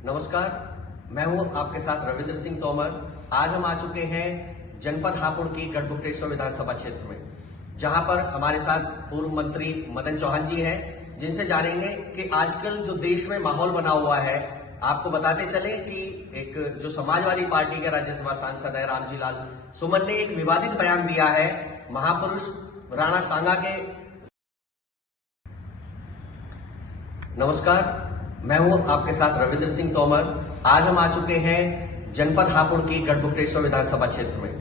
नमस्कार, मैं हूं आपके साथ रविंद्र सिंह तोमर। आज हम आ चुके हैं जनपद हापुड़ की गढ़मुक्तेश्वर विधानसभा क्षेत्र में, जहां पर हमारे साथ पूर्व मंत्री मदन चौहान जी हैं, जिनसे जानेंगे कि आजकल जो देश में माहौल बना हुआ है। आपको बताते चले कि एक जो समाजवादी पार्टी के राज्यसभा सांसद है रामजी लाल सुमन ने एक विवादित बयान दिया है महापुरुष राणा सांगा के। नमस्कार, मैं हूं आपके साथ रविंद्र सिंह तोमर। आज हम आ चुके हैं जनपद हापुड़ की गढ़मुक्तेश्वर विधानसभा क्षेत्र में,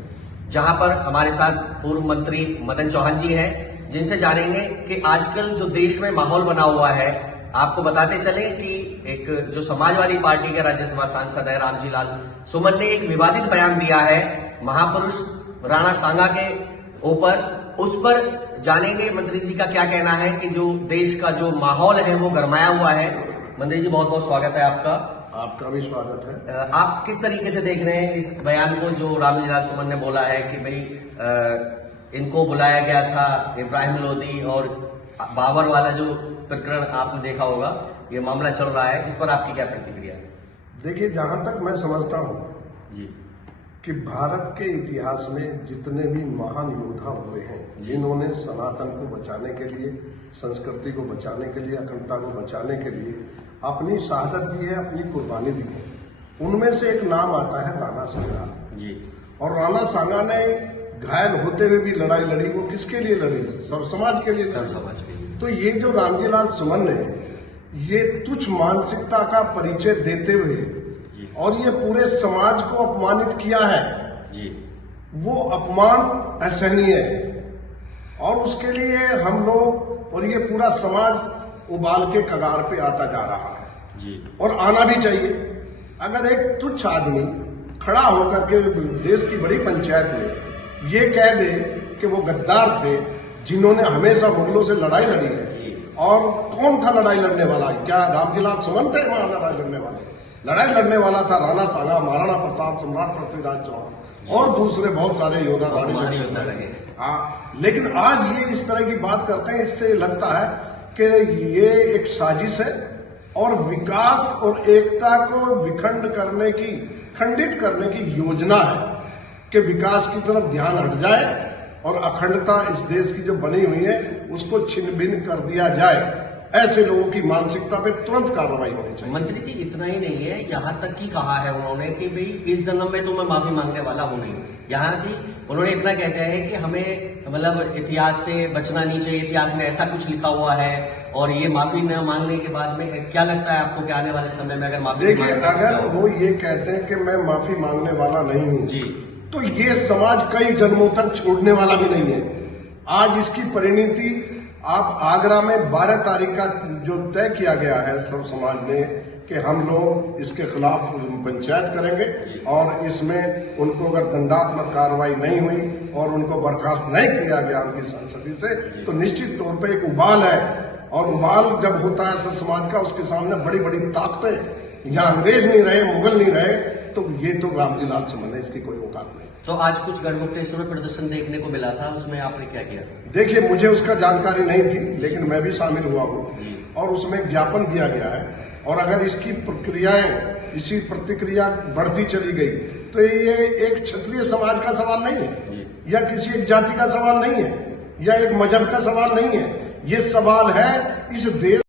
जहां पर हमारे साथ पूर्व मंत्री मदन चौहान जी हैं, जिनसे जानेंगे कि आजकल जो देश में माहौल बना हुआ है। आपको बताते चले कि एक जो समाजवादी पार्टी के राज्यसभा सांसद है रामजी लाल सुमन ने एक विवादित बयान दिया है महापुरुष राणा सांगा के ऊपर। उस पर जानेंगे मंत्री जी का क्या कहना है कि जो देश का जो माहौल है वो गरमाया हुआ है। मंत्री जी, बहुत बहुत स्वागत है आपका। आपका भी स्वागत है। आप किस तरीके से देख रहे हैं इस बयान को जो रामजी लाल सुमन ने बोला है कि भाई इनको बुलाया गया था इब्राहिम लोदी और बाबर वाला जो प्रकरण आपने देखा होगा, ये मामला चल रहा है, इस पर आपकी क्या प्रतिक्रिया है? देखिए, जहां तक मैं समझता हूं जी कि भारत के इतिहास में जितने भी महान योद्धा हुए हैं, जिन्होंने सनातन को बचाने के लिए, संस्कृति को बचाने के लिए, अखंडता को बचाने के लिए अपनी शहादत दी है, अपनी कुर्बानी दी है, उनमें से एक नाम आता है राणा सांगा जी। और राणा सांगा ने घायल होते हुए भी लड़ाई लड़ी। वो किसके लिए लड़ी? सब समाज के लिए सब लड़ी। समाज के लिए। तो ये जो रामजी लाल सुमन ने ये तुच्छ मानसिकता का परिचय देते हुए और ये पूरे समाज को अपमानित किया है जी, वो अपमान असहनीय है और उसके लिए हम लोग और ये पूरा समाज उबाल के कगार पे आता जा रहा है जी। और आना भी चाहिए। अगर एक तुच्छ आदमी खड़ा होकर के देश की बड़ी पंचायत में ये कह दे कि वो गद्दार थे जिन्होंने हमेशा मुगलों से लड़ाई लड़ी है, और कौन था लड़ाई लड़ने वाला? क्या रामजी लाल सुमन थे वहां लड़ाई लड़ने वाले? लड़ाई लड़ने वाला था राणा सांगा, महाराणा प्रताप, सम्राट पृथ्वीराज चौहान और दूसरे बहुत सारे योद्धा रहे। हाँ, लेकिन आज ये इस तरह की बात करते हैं, इससे लगता है कि ये एक साजिश है और विकास और एकता को विखंड करने की, खंडित करने की योजना है कि विकास की तरफ ध्यान हट जाए और अखंडता इस देश की जो बनी हुई है उसको छिन्न भिन्न कर दिया जाए। ऐसे लोगों की मानसिकता पे तुरंत कार्रवाई होनी चाहिए। मंत्री जी, इतना ही नहीं है, यहाँ तक की कहा है उन्होंने कि भाई इस जन्म में तो मैं माफी मांगने वाला हूं नहीं। यहाँ की उन्होंने इतना कहते हैं कि हमें मतलब इतिहास से बचना नहीं चाहिए, इतिहास में ऐसा कुछ लिखा हुआ है। और ये माफी न मांगने के बाद में क्या लगता है आपको कि आने वाले समय में अगर माफी देखिए, अगर वो ये कहते हैं कि मैं माफी मांगने वाला नहीं हूँ जी, तो ये समाज कई जन्मों तक छोड़ने वाला भी नहीं है। आज इसकी परिणति आप आगरा में 12 तारीख का जो तय किया गया है सब समाज ने कि हम लोग इसके खिलाफ पंचायत करेंगे और इसमें उनको अगर दंडात्मक कार्रवाई नहीं हुई और उनको बर्खास्त नहीं किया गया उनकी संसदी से, तो निश्चित तौर पे एक उबाल है। और उबाल जब होता है सब समाज का, उसके सामने बड़ी बड़ी ताकतें, यहाँ अंग्रेज नहीं रहे, मुगल नहीं रहे, तो ये तो रामजी लाल सुमन है, इसकी कोई औकात नहीं। तो आज कुछ गढ़मुक्तेश्वर में प्रदर्शन देखने को मिला था, उसमें आपने क्या किया? देखिए, मुझे उसका जानकारी नहीं थी, लेकिन मैं भी शामिल हुआ हूँ और उसमें ज्ञापन दिया गया है। और अगर इसकी प्रक्रियाएं, इसी प्रतिक्रिया बढ़ती चली गई तो ये एक क्षत्रिय समाज का सवाल नहीं है या किसी एक जाति का सवाल नहीं है या एक मजहब का सवाल नहीं है। ये सवाल है इस देश